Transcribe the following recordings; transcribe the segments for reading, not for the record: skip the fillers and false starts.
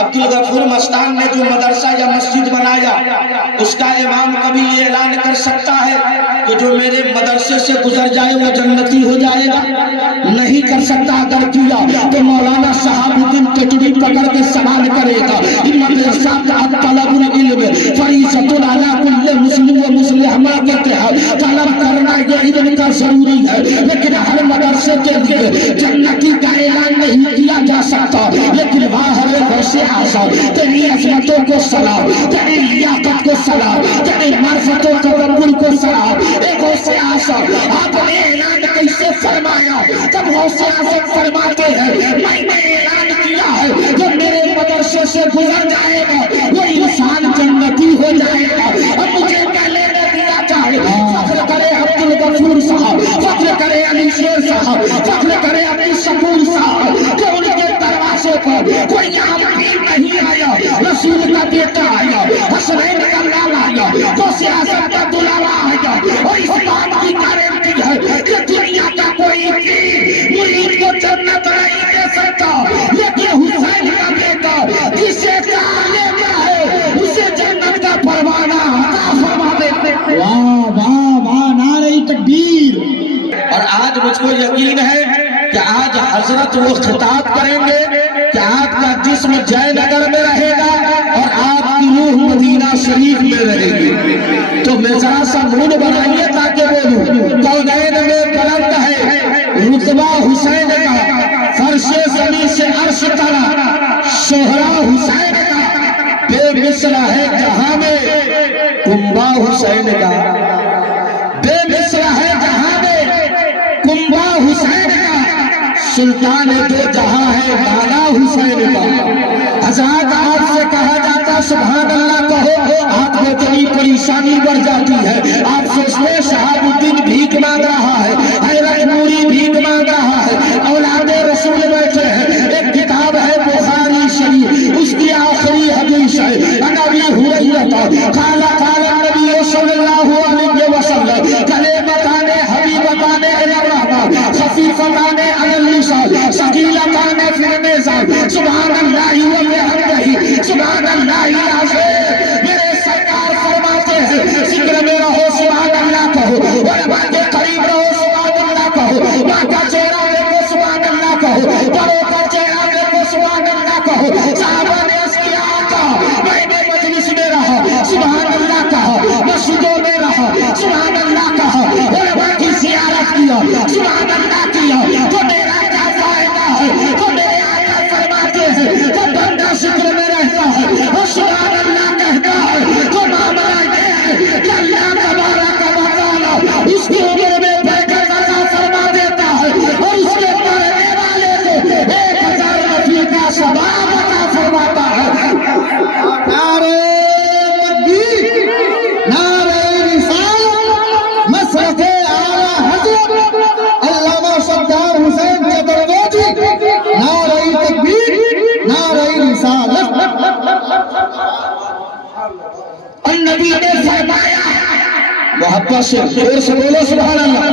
عبدالغفور مستان نے جو مدرسہ یا مسجد بنایا اس کا امام کبھی یہ اعلان کر سکتا ہے کہ جو میرے مدرسے سے گزر جائے وہ جنتی ہو جائے گا؟ نہیں کر سکتا. اگر کیا تو مولانا شہاب الدین کچڑی پکڑ کے سوال کرے گا. مدرسہ طلب العلم فریضۃ علی کل مسلم و مسلمہ کہتے ہیں طلب کرنا یہ علم کا ضروری ہے، لیکن ہر مدرسے کے لیے جنتی کا اعلان نہیں کیا جا سکتا. لیکن واہ ہے غوثِ اعظم، تیری عظمتوں کو سلام، تیری لیاقت کو سلام، تیری معرفت و تدبر کو سلام. اے غوثِ اعظم، آپ نے اعلان کیسے فرمایا؟ جب غوثِ اعظم فرماتے ہیں میں نے اعلان کیا ہے جو میرے مدرسے سے گزر جائے گا وہ انسان جنتی ہو جائے گا. اب مجھے پہلے نہ دیا جائے. فخر کرے عبدالغفور صاحب، فخر کرے علی شیر صاحب، فخر کرے عبد الشکور صاحب کہ ان کے دروازے پر کوئی عام پیر نہیں آیا، رسول کا بیٹا آیا، حسنین کا لالا آیا، غوثِ اعظم کا دلالا آیا. اور اس بات کی گارنٹی ہے کہ دنیا کا کوئی پیر مرید کو جنت نہیں دے سکتا، لیکن حسین کا بیٹا جسے عالم ہے اسے جنت کا پروانہ عطا فرما دیتے. واہ واہ واہ، نعرہ تکبیر. اور آج مجھ کو یقین ہے کہ آج حضرت وہ خطاب کریں گے کہ آپ کا جسم جے نگر میں رہے گا اور آپ کی روح مدینہ شریف میں رہے گی. تو میں ذرا سا موڈ بنائیے تاکہ بولوں. کونین میں بلند ہے رتبہ حسین کا، فرش زمین سے عرش تلا شہرا حسین کا، بے مثل ہے جہاں میں کنبہ حسین کا، بے مثل ہے جہاں میں کنبہ حسین کا، سلطان دو جہاں ہے لالا حسین کا. حضرات آپ سے کہا جاتا سبحان اللہ کہو، آپ کو اتنی پریشانی بڑھ جاتی ہے. آپ سوچتے شہاب الدین بھیک مانگ رہا ہے، حیرت نوری بھیک مانگ رہا ہے، اولاد رسول بیٹھے ہیں. ایک کتاب ہے بخاری شریف، اس کی آخری حدیث ہے عن ابی ہریرہ قال قال النبی صلی اللہ علیہ وسلم کلمتان حبیبتان الی الرحمن خفیفتان علی اللسان ثقیلتان فی المیزان سبحان اللہ و بحمدہ سبحان اللہ العظیم. میرے سرکار فرماتے ہیں ذکر میں رہو سبحان اللہ کہو، علماء کے قریب رہو سبحان اللہ کہو، ماں کا چہرہ دیکھو سبحان اللہ کہو، بڑوں کا چہرہ دیکھو سبحان اللہ کہو. صحابہ نے اس کی آقا میں نے مجلس میں رہا سبحان اللہ کہا، مسجدوں میں رہا سبحان اللہ کہا، علماء کی زیارت کیا سبحان اللہ کیا. تو میرا کیا فائدہ ہے؟ تو میرے آقا فرماتے ہیں کہ بندہ ذکر میں رہتا ہے اور سبحان اللہ کہتا ہے تو معاملہ یہ ہے کہ اللہ تبارک و تعالی اس کی عمر میں برکت عطا فرما دیتا ہے اور اس کے پڑھنے والے کو 1000 نفل کا ثواب عطا فرماتا ہے. نعرہ تکبیر، نعرہ رسالت، مسرت اعلیٰ حضرت علامہ صدام حسین چتروجی. نعرہ تکبیر، نعرہ رسالت. النبی نے فرمایا محبت سے زور سے بولو سبحان اللہ.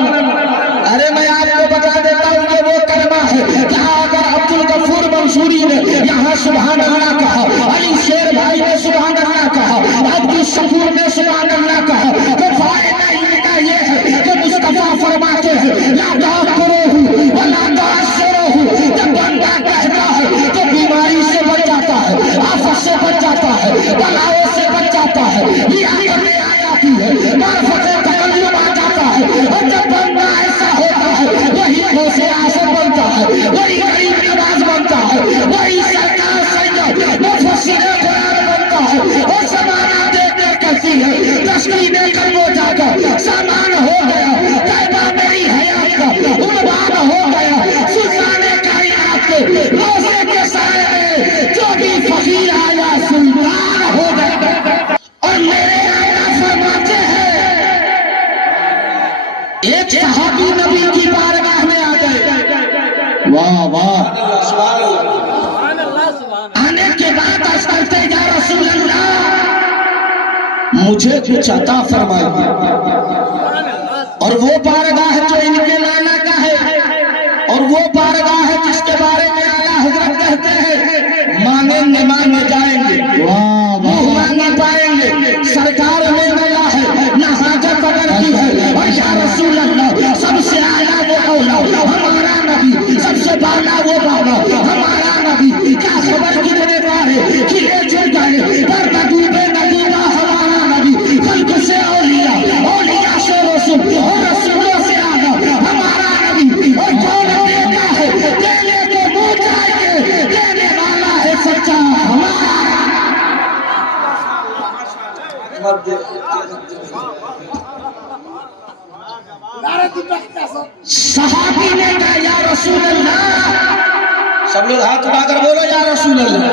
ارے میں آپ کو بتا دیتا ہوں کہ وہ کلمہ ہے جہاں اگر عبدالغفور منصوری نے یہاں سبحان اللہ کہا، علی شیر بھائی نے سبحان اللہ کہا، عبد الشکور نے سبحان اللہ کہا، تو فائدہ ان کا یہ ہے کہ مصطفیٰ فرماتے ہیں لا تذکروہ ولا تعصروہ. جب بندہ کہتا ہے تو بیماری سے بچ جاتا ہے، آفت سے بچ جاتا ہے، بلاؤں سے بچ جاتا ہے، لیاقت میں آ جاتی ہے، معرفت تکلم آ جاتا ہے. اور جب بندہ ایسا ہوتا ہے وہی غوثِ اعظم بنتا ہے، وہی غریب نواز بنتا ہے، وہی سرکار سید مفسر قرآن بنتا ہے. اور زمانہ دیکھ کر کہتی ہے تسلیم قلب و جا کر سامان ہو گیا، طیبہ میری حیات کا عنوان ہو گیا، سلطان کائنات کے روزے کے سائے میں جو بھی فقیر آیا سلطان ہو گیا. اور میرے آقا فرماتے ہیں ایک صحابی نبی کی بارگاہ میں آ گئے. واہ واہ، آنے کے بعد عرض کرتے یا رسول اللہ مجھے کچھ عطا فرمائیے. اور وہ بارگاہ جو ان کے لالا کا ہے اور وہ بارگاہ ہے جس کے بارے میں اعلیٰ حضرت کہتے ہیں مانگیں نہ مانگیں مت دے صحابی نے کہا یا رسول اللہ، سب لوگ ہاتھ اٹھا کر بولو یا رسول اللہ،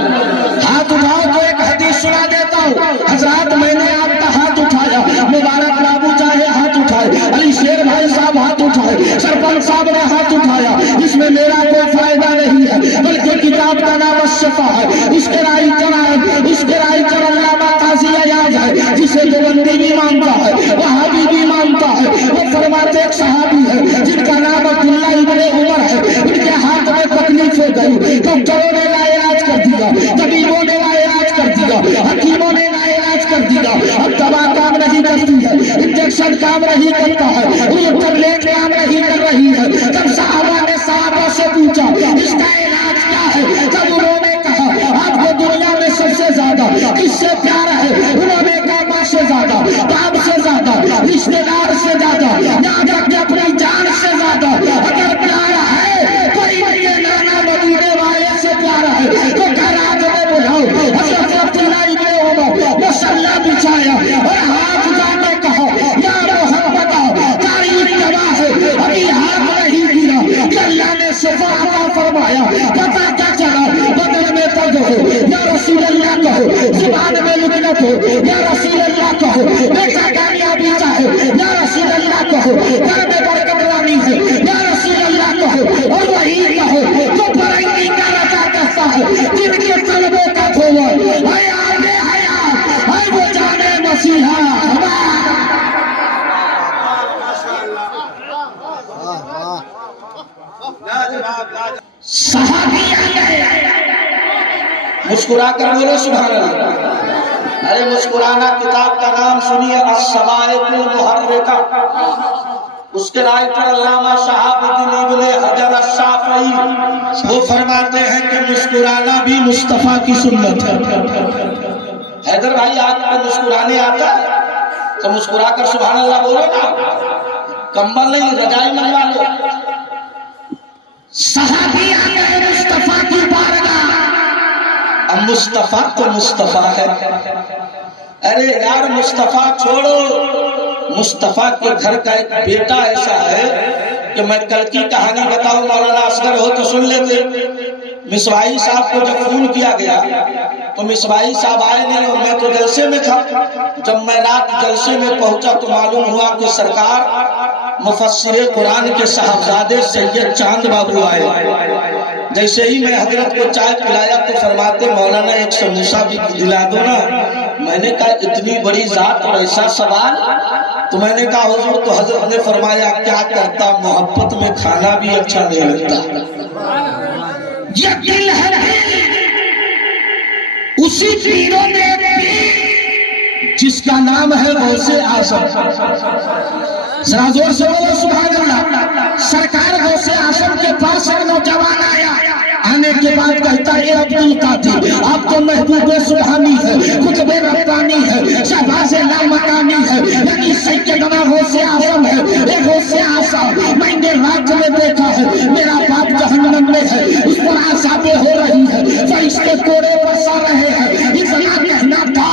ہاتھ اٹھاؤ تو ایک حدیث سنا دیتا ہوں۔ حضرات میں نے آپ کا ہاتھ اٹھایا، مبارک بابو چاہے ہاتھ اٹھائے، علی شیر بھائی صاحب ہاتھ اٹھائے، سرپنچ صاحب نے ہاتھ اٹھایا، اس میں میرا کوئی فائدہ نہیں ہے، بلکہ کتاب کا نام الشفا ہے، اس کے رائٹر علامہ قاضی ایاز ہے، جسے دیوبندی بھی مانتا ہے، وہابی بھی مانتا ہے۔ وہ فرماتے ایک صحابی ہے جن کا نام عبداللہ ابن عمر ہے، ان کے ہاتھ میں تکلیف ہو گئی، ڈاکٹروں نے لا علاج کر دیا، طبیبوں نے لا علاج کر دیا، حکیموں نے لا علاج کر دیا، اب دوا کام نہیں کرتی ہے، انجیکشن کام نہیں کرتا ہے، وہ ٹیبلیٹ کام نہیں کر رہی ہے۔ جب صحابہ سے پوچھا اس کا علاج کیا ہے، جب انہوں نے کہا آپ کو دنیا میں سب سے زیادہ کس سے پیار ہے، انہوں نے کہا ماں سے زیادہ، باپ سے زیادہ، رشتے دار سے زیادہ، یہاں تک کہ اپنی جان سے زیادہ اگر پیار ہے تو ان کے نانا مدینے والے سے پیار ہے۔ تو کائنات میں بلاؤ حضرت عبداللہ ابن عمر مصلی بچھایا اور ہاتھ جا کے کہا یا محمد تاریخ گواہ ہے ابھی ہاتھ نہیں گرا کہ اللہ نے شفا عطا فرمایا۔ پتہ کیا چلا، بدن میں درد ہو یا رسول اللہ کہو، زبان میں لکنت ہو یا رسول اللہ کہو، بیٹا کامیابی چاہے یا رسول اللہ کہو، گھر میں برکت رانی ہے یا رسول اللہ کہو، اور وہی کہو جو فرنگی کا رضا کہتا ہے، جن کے قلبوں کا دھواں اے آبِ حیات، اے وہ جانے مسیحا صحابی آئے، مسکرا کر بولو سبحان اللہ۔ ارے مسکرانا کتاب کا نام سنیے الصواعق المحرکہ، اس کے رائٹر علامہ شہاب الدین ابن حجر الشافعی وہ فرماتے ہیں کہ مسکرانا بھی مصطفیٰ کی سنت ہے۔ حیدر بھائی آپ کو مسکرانے آتا ہے تو مسکرا کر سبحان اللہ بولو نا، کمبل نہیں رجائی منوا لو۔ صحابی آ گئے مصطفیٰ کی بارگاہ، اب مصطفیٰ تو مصطفیٰ ہے، ارے یار مصطفیٰ چھوڑو، مصطفیٰ کے گھر کا ایک بیٹا ایسا ہے کہ میں کل کی کہانی بتاؤں، مولانا اصغر ہو تو سن لیتے۔ مصباحی صاحب کو جب فون کیا گیا تو مصباحی صاحب آئے نہیں اور میں تو جلسے میں تھا۔ جب میں رات جلسے میں پہنچا تو معلوم ہوا کہ سرکار مفسر قرآن کے صاحبزادے سید چاند بابو آئے۔ جیسے ہی میں حضرت کو چائے پلایا تو فرماتے مولانا ایک سموسہ بھی دلا دو نا۔ میں نے کہا اتنی بڑی ذات اور ایسا سوال؟ تو میں نے کہا حضور، تو حضرت نے فرمایا کیا کرتا، محبت میں کھانا بھی اچھا نہیں لگتا۔ یہ دل ہے اسی پیروں میں پیر جس کا نام ہے غوث اعظم۔ ذرا زور سے بولو سبحان اللہ۔ سرکار غوث اعظم کے پاس ایک نوجوان آیا، آنے کے بعد کہتا ہے اے عبدالقادر، آپ تو محبوب سبحانی ہے، قطب ربانی ہے، شہباز لامکانی ہے، یعنی سیدنا غوث اعظم ہے۔ اے غوث اعظم، میں نے رات میں دیکھا ہے میرا باپ جہنم میں ہے، اس پر عذابیں ہو رہی ہے، فرشتے کوڑے برسا رہے ہیں۔ اتنا کہنا تھا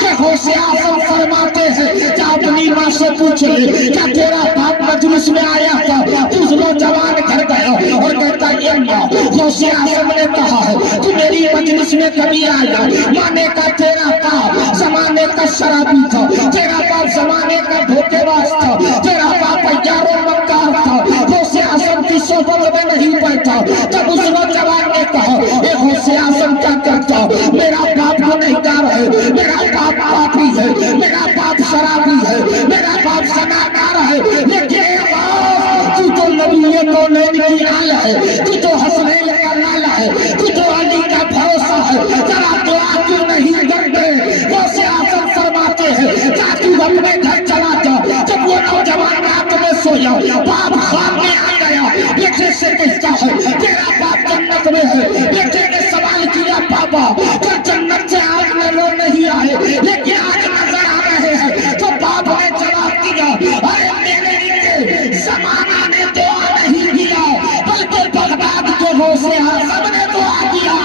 کہ غوث اعظم فرماتے ہیں کہ اپنی ماں سے پوچھ لے کیا تیرا باپ مجلس میں آیا تھا؟ اس نوجوان گھر گیا اور کہتا ہے اے ماں، غوث اعظم نے کہا ہے تو میری مجلس میں کبھی آیا؟ ماں نے کہا تیرا باپ زمانے کا شرابی تھا، تیرا باپ زمانے کا دھوکے باز تھا، تیرا باپ یار و مکار تھا، غوث اعظم کی صحبت میں نہیں بیٹھا۔ جب اس نوجوان نے کہا اے غوث اعظم کیا کرتا، میرا باپ گنہگار ہے، میرا باپ پاپی ہے، میرا باپ شرابی ہے، میرا باپ زناکار ہے، لیکن اے باپ تو تو نبی کونین کی آل ہے، تو تو حسنین کا لالا ہے، تو تو علی کا بھروسہ ہے، ذرا دعا کیوں نہیں کرتے؟ غوث اعظم فرماتے ہیں کیا تو اپنے گھر چلا جا۔ جب وہ نوجوان رات میں سویا، باپ خواب میں آ گیا، بیٹے سے کہتا ہے تیرا باپ جنت میں ہے۔ بیٹے نے سوال کیا بابا کیا جنت سے آج نظر نہیں آئے لیکن آج نظر آ رہے ہیں؟ تو باپ نے جواب دیا ارے میرے لیے زمانہ نے دعا نہیں کیا بلکہ بغداد کے غوث اعظم نے دعا کیا۔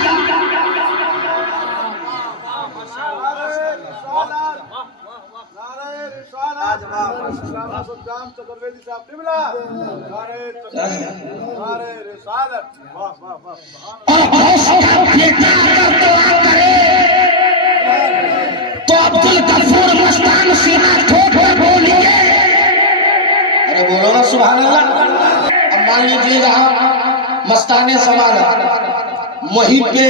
امام چترویدی صاحب قبلہ نعرہ رسالت واہ واہ واہ اور غوث کا بیٹا اگر دعا کرے تو عبدالغفور مستان سینہ ٹھوک کر بولیے، ارے بولو نا سبحان اللہ۔ اب مان لیجیے یہاں مستان زمانہ محیط پہ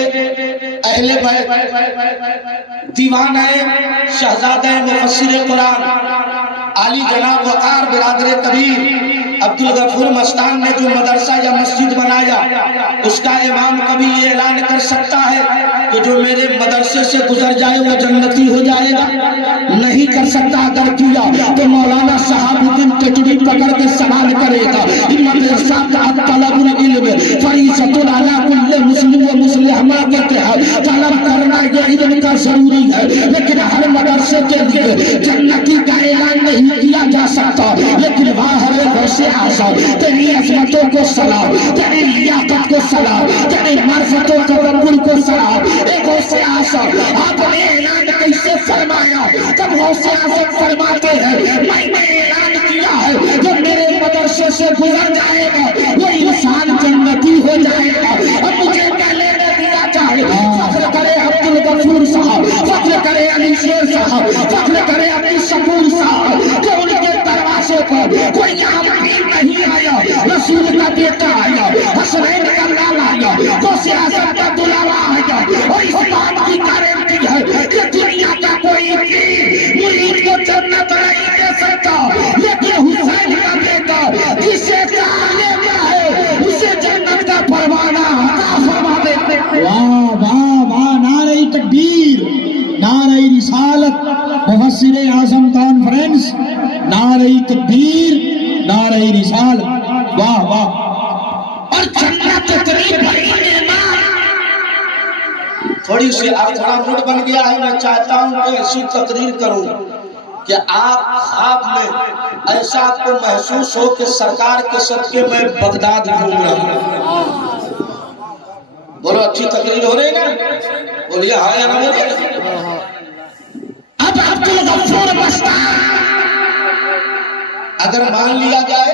اہل بیت دیوان ہے شہزادہ مفسر قرآن علی جناب وقار برادر کبیر عبدالغفور مستان نے جو مدرسہ یا مسجد بنایا، اس کا امام کبھی یہ اعلان کر سکتا ہے کہ جو میرے مدرسے سے گزر جائے وہ جنتی ہو جائے گا؟ نہیں کر سکتا۔ اگر کیا تو مولانا شہاب الدین ٹچڑی پکڑ کے سوال کرے گا۔ مدرسہ کا طلب العلم فریضۃ علی کل مسلم و مسلمہ کے تحت طلب کرنا یہ علم کا ضروری ہے، لیکن ہر مدرسے کے لیے جنتی کا اعلان نہیں کیا جا سکتا۔ لیکن باہر غوث اعظم تیری عظمتوں کو سلام، تیری لیاقت کو سلام، تیری معرفت و تدبر کو سلام۔ اے غوث اعظم آپ نے اعلان کیسے فرمایا؟ جب غوث اعظم فرماتے ہیں میں نے اعلان کیا ہے جب میرے مدرسے سے گزر جائے گا وہ انسان جنتی ہو جائے گا۔ اب مجھے پہلے نہ دیا جائے، فخر کرے عبدالغفور صاحب، فخر کرے علی شیر صاحب، فخر کرے عبد الشکور صاحب کہ ان کے دروازے پر کوئی عام پیر نہیں آیا، رسول کا بیٹا آیا، حسنین کا لالا آیا، غوث اعظم کا دلالا آیا، اور اس بات کی گارنٹی ہے کہ دنیا کا کوئی پیر مرید کو جنت نہیں دے سکتا، لیکن حسین کا بیٹا جسے چاہنے کا ہے اسے جنت کا پروانہ عطا فرما دیتے۔ واہ واہ واہ، نعرہ تکبیر، نعرہ رسالت، مفسر اعظم کانفرنس، نعرہ تکبیر، نعرہ رسالت، واہ واہ۔ اور جنت اتنی بڑی نعمت، تھوڑی سی اب تھوڑا موڈ بن گیا ہے، میں چاہتا ہوں کہ ایسی تقریر کروں کہ آپ خواب میں ایسا آپ کو محسوس ہو کہ سرکار کے صدقے میں بغداد گھوم رہا ہوں۔ بولو اچھی تقریر ہو رہی نا؟ بولیے ہاں یا نہ بولیے۔ اب عبدالغفور مستان اگر مان لیا جائے،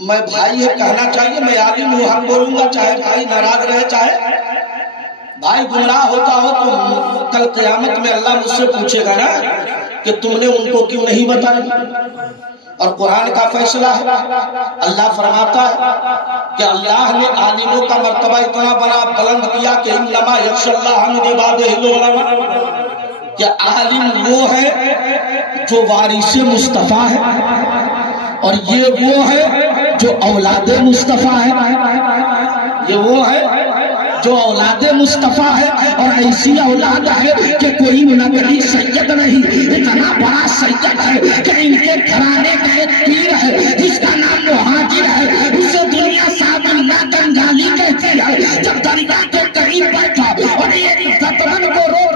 میں بھائی ہے کہنا چاہیے، میں عالم ہوں حق بولوں گا، چاہے بھائی ناراض رہے، چاہے بھائی گمراہ ہوتا ہو تو کل قیامت میں اللہ مجھ سے پوچھے گا نا کہ تم نے ان کو کیوں نہیں بتایا۔ اور قرآن کا فیصلہ ہے، اللہ فرماتا ہے کہ اللہ نے عالموں کا مرتبہ اتنا بڑا بلند کیا کہ انما یخشی اللہ من عبادہ العلماء، کہ عالم وہ ہے جو وارث مصطفیٰ ہے، اور یہ وہ ہے جو اولاد مصطفیٰ ہے، یہ وہ ہے جو اولاد مصطفیٰ ہے، اور ایسی اولاد ہے کہ کوئی نگری سید نہیں، اتنا بڑا سید ہے کہ ان کے گھرانے کا ایک پیر ہے جس کا نام مہاجر ہے، اسے دنیا صاحب اللہ گنگالی کہتی ہے۔ جب درگاہ کے قریب بیٹھا اور یہ عزتمند کو روک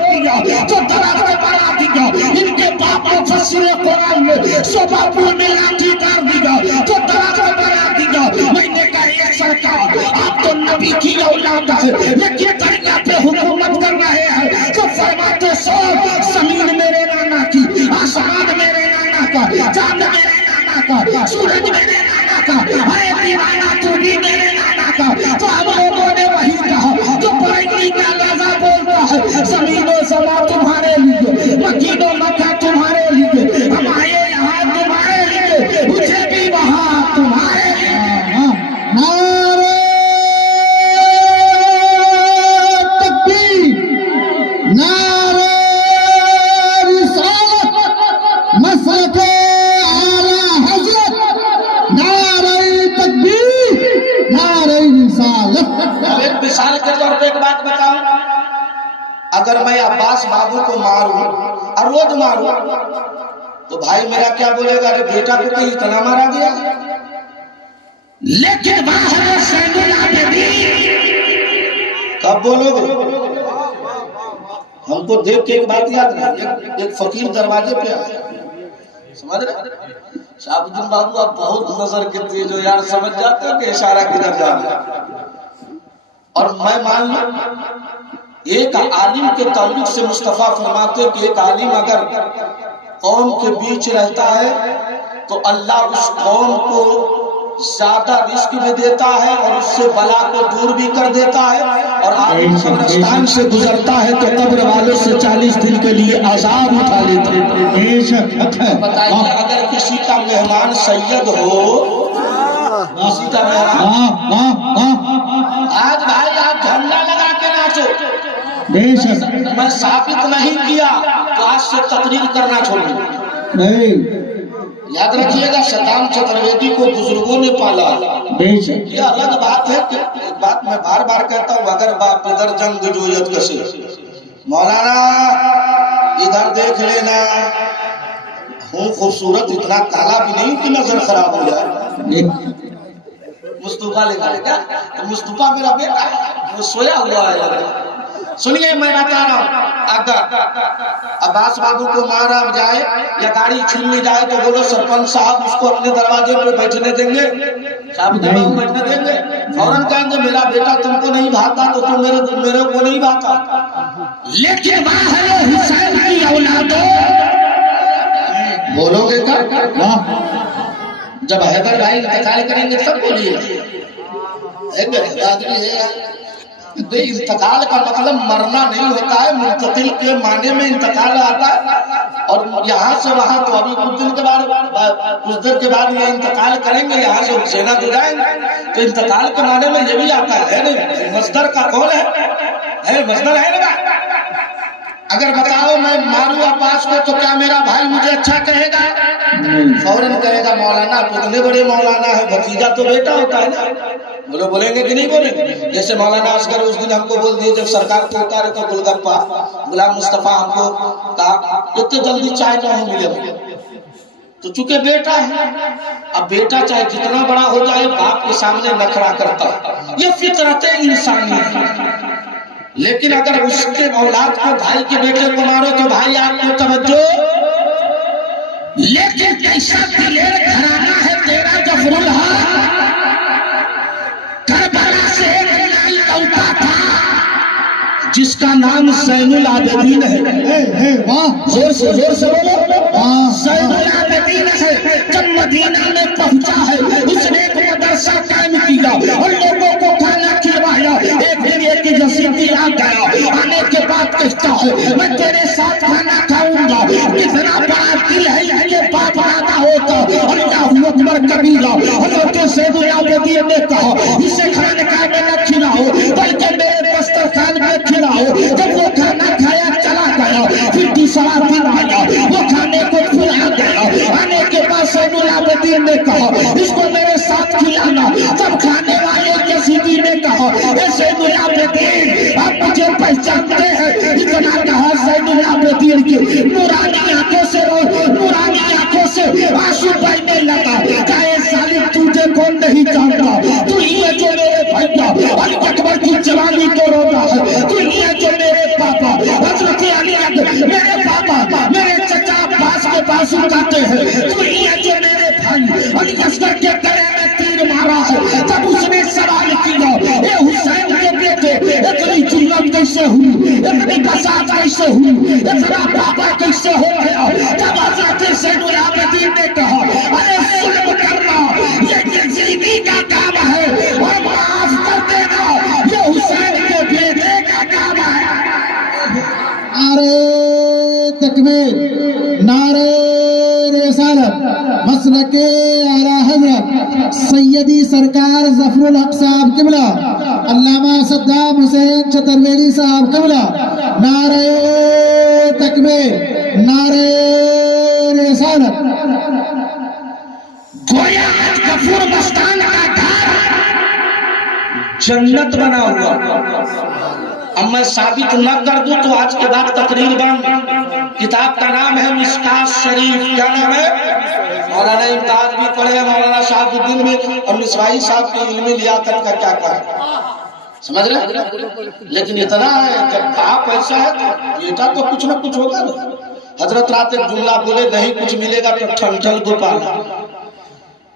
دیا تو درخت بنا دیا، ان کے باپ مفسر قرآن نے سباپور میں لاٹھی کر دیا تو درخت بنا دیا۔ میں نے کہا یہ سرکار آپ تو نبی کی اولاد ہے لیکن درگاہ پہ حکومت کر رہے ہیں، تو فرماتے سو زمین میرے نانا کی، آسمان میرے نانا کا، چاند میرے نانا کا، سورج میرے نانا کا، اے دیوانہ تو بھی میرے نانا کا۔ تو ہم لوگوں نے وہی کہا جو پرائیگری کا لفظ بولتا ہے، زمین و زمان تمہارے لیے، مکین و مکہ تمہارے لیے، ہم آئے یہاں تمہارے لیے، مجھے بھی وہاں تمہارے لیے۔ نعرہ تکبیر، نعرہ رسالت، مسلک اعلیٰ حضرت، نعرہ تکبیر، نعرہ رسالت۔ اب ایک مثال کے طور پہ ایک بات بتاؤں، اگر میں عباس بابو کو ماروں اور روز ماروں تو بھائی میرا کیا بولے گا، ارے بیٹا کو کہیں اتنا مارا گیا؟ لیکن باہر سین العابدین کب بولو گے؟ ہم کو دیکھ کے ایک بات یاد رہی، ایک فقیر دروازے پہ آیا، سمجھ رہے شاہب الدین بابو آپ بہت نظر کرتی ہے جو یار سمجھ جاتے ہو کہ اشارہ کدھر جانا ہے۔ اور میں مان لوں ایک عالم کے تعلق سے مصطفیٰ فرماتے کہ ایک عالم اگر قوم کے بیچ رہتا ہے تو اللہ اس قوم کو زیادہ رزق بھی دیتا ہے اور اس سے بلا کو دور بھی کر دیتا ہے، اور آدمی قبرستان سے گزرتا ہے تو قبر والوں سے 40 دن کے لیے عذاب اٹھا لیتا ہے۔ بے شک حق ہے۔ بتائیے اگر کسی کا مہمان سید ہو، کسی کا مہمان، آج بھائی آپ جھنڈا لگا کے ناچو، بے شک میں ثابت نہیں کیا تو آج سے تقریر کرنا چھوڑوں۔ نہیں، یاد رکھیے گا صدام چترویدی کو بزرگوں نے پالا، بے شک یہ الگ بات ہے کہ ایک بات میں بار بار کہتا ہوں، اگر باپ ادھر جنگ جویت کسی مولانا ادھر دیکھ لینا، ہوں خوبصورت اتنا کالا بھی نہیں کہ نظر خراب ہو جائے۔ مصطفیٰ لے گا مصطفیٰ میرا بیٹا ہے، وہ سویا ہوا ہے۔ سنیے میں بتا رہا ہوں، اگر عباس بابو کو مارا جائے یا گاڑی چھین لی جائے تو بولو سرپنچ صاحب اس کو اپنے دروازے پہ بیٹھنے دیں گے؟ صاحب بیٹھنے دیں گے؟ فوراً کہیں گے میرا بیٹا تم کو نہیں بھاتا تو تم میرے کو نہیں بھاتا۔ لیکن باہر حسین کی اولادوں بولو گے کیا؟ جب حیدر بھائی انتقال کریں گے سب بولیے انتقال کا مطلب مرنا نہیں ہوتا ہے، منتقل کے معنی میں انتقال آتا ہے، اور یہاں سے وہاں تو ابھی کچھ دن کے بعد کچھ دیر کے بعد یہ انتقال کریں گے، یہاں سے حسینہ تو جائیں گے، تو انتقال کے معنی میں یہ بھی آتا ہے مصدر کا قول ہے مصدر ہے نا۔ اگر بتاؤ میں ماروں عباس کو تو کیا میرا بھائی مجھے اچھا کہے گا؟ فوراً کہے گا مولانا آپ اتنے بڑے مولانا ہے، بھتیجا تو بیٹا ہوتا ہے نا۔ بولو بولیں گے کہ نہیں بولیں گے؟ جیسے مولانا اصغر اس دن ہم کو بول دیے جب سرکار کو اتارے تو گلگپا غلام مصطفیٰ ہم کو کہا اتنے جلدی چائے نہ ملے، تو چونکہ بیٹا ہے، اب بیٹا چاہے جتنا بڑا ہو جائے باپ کے سامنے نخرا کرتا ہے، یہ فطرت انسانی ہے۔ لیکن اگر اس کے اولاد کو بھائی کے بیٹے کو مارو تو بھائی آپ کو توجہ، لیکن کیسا دلیر گھرانہ ہے تیرا جعفر الحق، کربلا سے ایک لڑائی لوٹا تھا جس کا نام زین العابدین ہے، زور سے بولو، زین العابدین ہے۔ جب مدینہ میں پہنچا ہے اس نے ایک مدرسہ قائم کیا اور لوگوں کو کھانا کھلوایا، ایک دن ایک یزیدی آ گیا، آنے کے بعد کہتا ہے میں تیرے ساتھ کھانا کھاؤں گا، کتنا بڑا دل ہے اس کے باپ دادا ہوتا، اللہ اکبر کبیرہ۔ حضرت زین العابدین نے کہا اسے کھانے میں نہ کھلاؤ بلکہ میرے دسترخوان میں کھلاؤ۔ جب وہ کھانا کھایا چلا گیا، پھر دوسرا دن آیا وہ کھانے کو کھلا گیا، آنے کے بعد زین العابدین نے کہا اس کو میرے ساتھ کھلانا۔ جب کھانے والے یزیدی نے کہا اے زین العابدین آپ مجھے پہچانتے ہیں؟ اتنا کہا زین العابدین کی نورانی آنکھوں سے آنسو بہنے لگا، کہے ظالم تجھے کون نہیں جانتا، تو یہ جو میرے بھیا علی اکبر کی جوانی کو روتا ہے، تو یہ جو میرے پاپا حضرت علی میرے پاپا میرے چچا عباس کے پاس اٹھاتے ہیں، تو یہ جو میرے بھائی علی اصغر کے گلے میں تیر مارا ہے۔ جب اس نے سوال کیا اے حسین کے بیٹے اتنی ظلم کیسے ہوئی، اتنی فساد کیسے ہوئی، اتنا پاپا کیسے ہو گیا؟ جب حضرت زین العابدین نے کہا ارے ظلم کرنا یہ یزیدی کا کام ہے اور معاف کر دینا یہ حسین کے بیٹے کا کام ہے۔ نعرہ تکبیر، نعرہ رسالت، مسلک اعلیٰ حضرت سیدی سرکار ظفر الحق صاحب قبلہ، علامہ صدام حسین چترویدی صاحب قبلہ، نعرہ تکبیر، نعرہ رسالت۔ گویا آج غفور مستان کا گھر جنت بنا ہوا، اب میں ثابت نہ کر دوں تو آج کے بعد تقریر بند۔ کتاب کا نام ہے مشکات شریف، کیا نام ہے؟ مولانا امتیاز بھی پڑھے، مولانا شہاب الدین بھی، اور مصباحی صاحب کی علمی لیاقت کا کیا کہا، سمجھ رہے؟ لیکن اتنا ہے جب آپ ایسا ہے تو بیٹا تو کچھ نہ کچھ ہوگا نا۔ حضرت رات ایک جملہ بولے نہیں کچھ ملے گا تو ٹھن ٹھن گوپالا،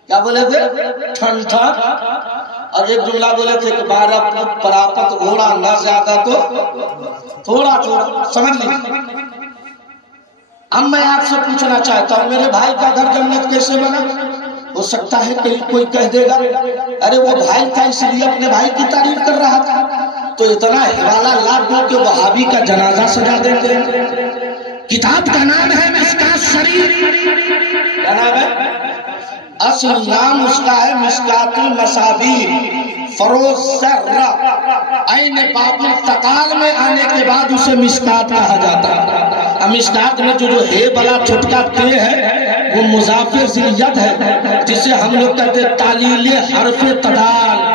کیا بولے تھے؟ ٹھن ٹھن۔ اور ایک جملہ بولے تھے کہ 12 پراپت گھوڑا نہ زیادہ تو تھوڑا تھوڑا، سمجھ لیجیے۔ اب میں آپ سے پوچھنا چاہتا ہوں میرے بھائی کا گھر جنت کیسے بنا؟ ہو سکتا ہے کہیں کوئی کہہ دے گا ارے وہ بھائی تھا اس لیے اپنے بھائی کی تعریف کر رہا تھا، تو اتنا حوالہ لا دو کہ وہابی کا جنازہ سجا دیتے ہیں۔ کتاب کا نام ہے مشکات شریف، کیا نام ہے؟ اصل نام اس کا ہے مشکات المصابیح، فروز سرہ عین باب التقال میں آنے کے بعد اسے مشکات کہا جاتا ہے۔ اب مشکات میں جو ہے بلا چھٹکا تے ہے وہ مضاف ذریت ہے، جسے ہم لوگ کہتے ہیں تعلیل حرف تدال،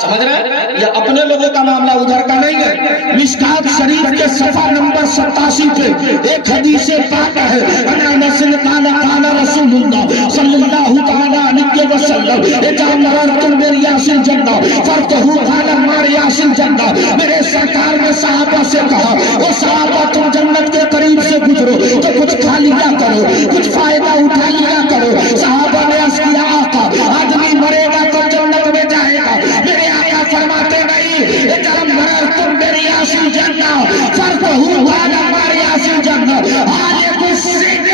سمجھ رہے ہیں؟ یہ اپنے لوگوں کا معاملہ ادھر کا نہیں ہے۔ مشکات شریف کے صفحہ نمبر 87 پہ ایک حدیث پاک ہے، انا نسل قال قال رسول اللہ صلی اللہ تعالی علیہ وسلم اذا مررتم بریاس الجنہ فرتہو قال ما ریاس الجنہ، میرے سرکار نے صحابہ سے کہا او صحابہ تم جنت کے قریب سے گزرو تو کچھ کھا لیا کرو، کچھ فائدہ اٹھا لیا کرو۔ صحابہ نے عرض کیا آقا آدمی مرے گا تو جنت میں جائے گا، میرے آقا فرماتے نہیں اذا مررتم بریاس الجنہ فرتہو قال ما ریاس الجنہ، حالق السدر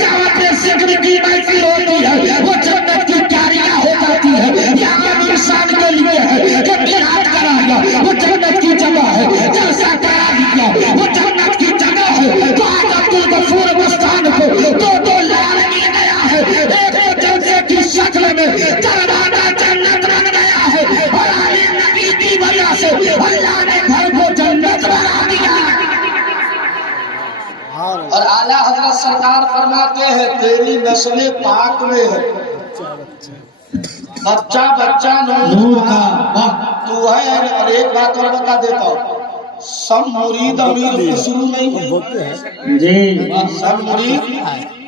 جہاں پہ سدر کی محفل ہوتی ہے وہ جنت کی کاریاں ہو جاتی ہے، یہاں انسان کے لیے ہے کہ جہاد کرایا وہ جنت کی جگہ ہے، جلسہ کرا دیا وہ جنت کی جگہ ہے۔ تو آج عبد الغفور مستان کو دو لال مل گیا ہے، ایک تو جلسے کی شکل میں دروازہ جنت بن گیا ہے اور علی نبی کی وجہ سے اللہ نے گھر کو جنت بنا دیا۔ اور اعلیٰ حضرت سرکار فرماتے ہیں تیری نسل پاک میں ہے، بچہ بچہ نور کا تو ہے۔ اور ایک بات اور بتا دیتا ہوں، سب مرید امیر خسرو نہیں ہے، جی سب مرید